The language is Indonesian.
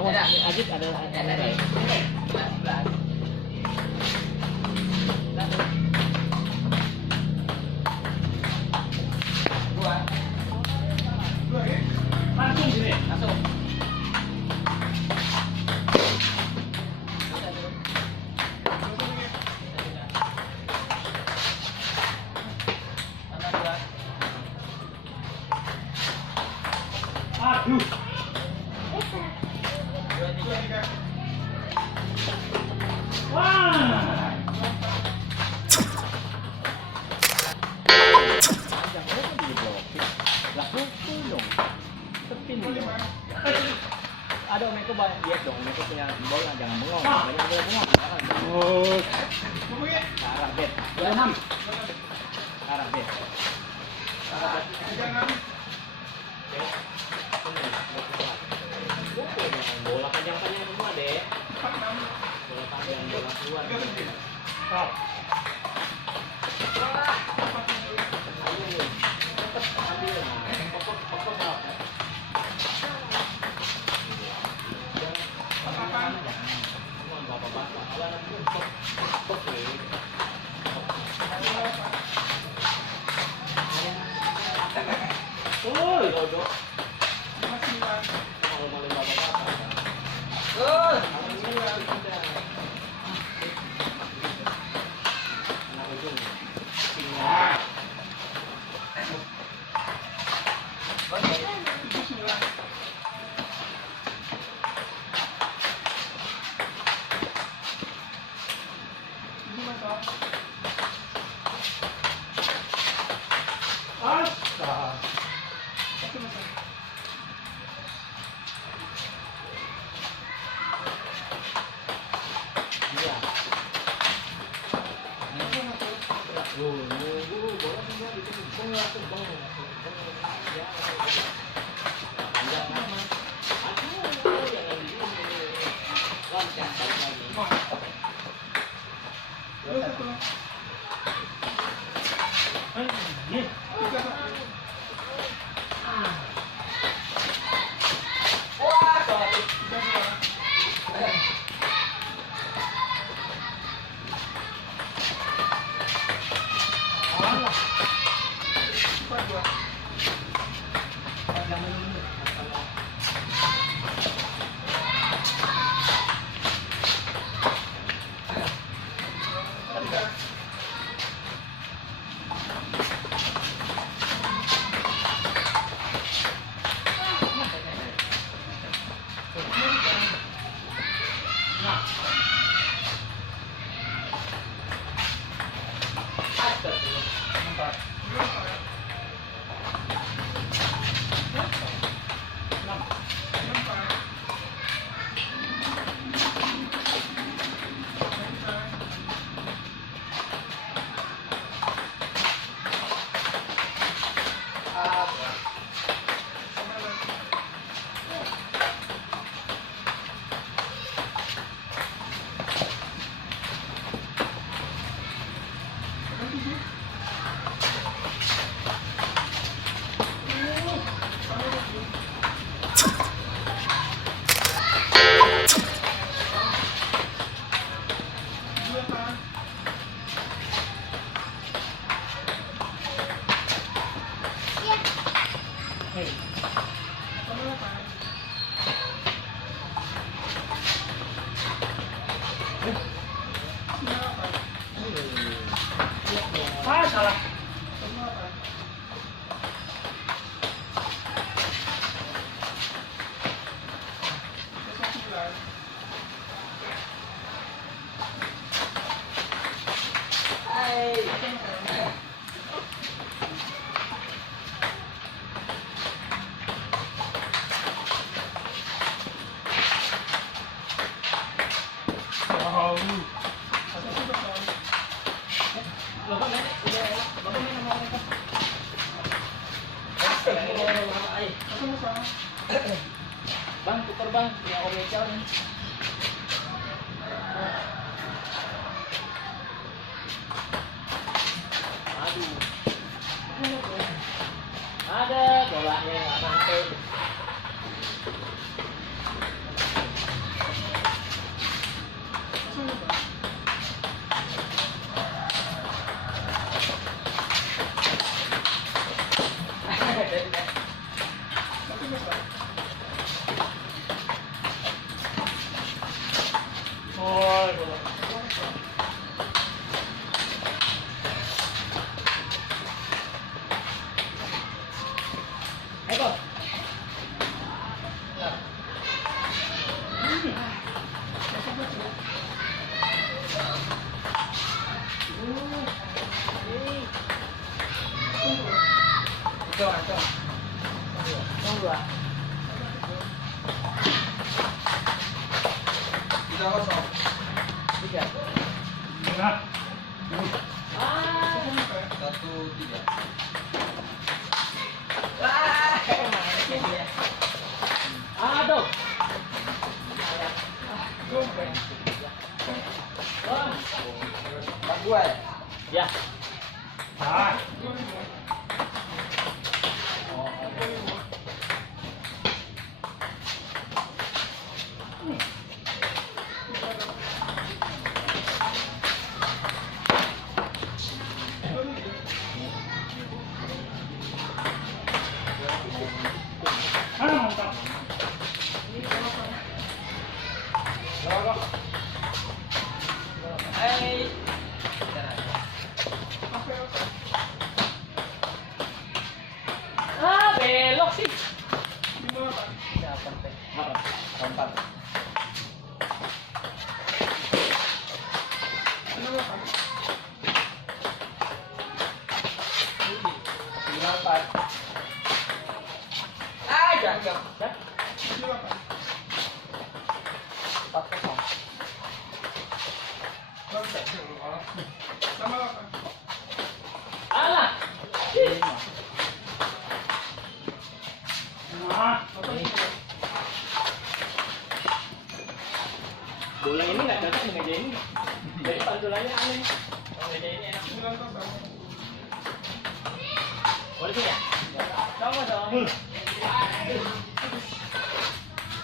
Awas, Adit ada kamera ya. Langsung sini, langsung. Aduh. Wah. Ada Om Eko banyak diet dong, Om Eko punya bola, jangan bengong, banyak bengong. Oh, ke arah bed, 26. Ke arah bed. Bola panjang-panjang semua deh. Bola panjang, bola keluar. Salah. Bang, tuker bang, punya Om Echal nih. Aduh. Ada bolanya nggak sampai. dua. Tiga kosong. Tiga. Satu tiga. Aduh. Bang gue. Ya. Belok sih. Empat. Empat. Jangan. Empat kosong. Alah. Lima. Bola ini nggak cocok dengan meja ini. Jadi pantulannya aneh. Kalau meja ini enak. Boleh sih ya? Coba dong.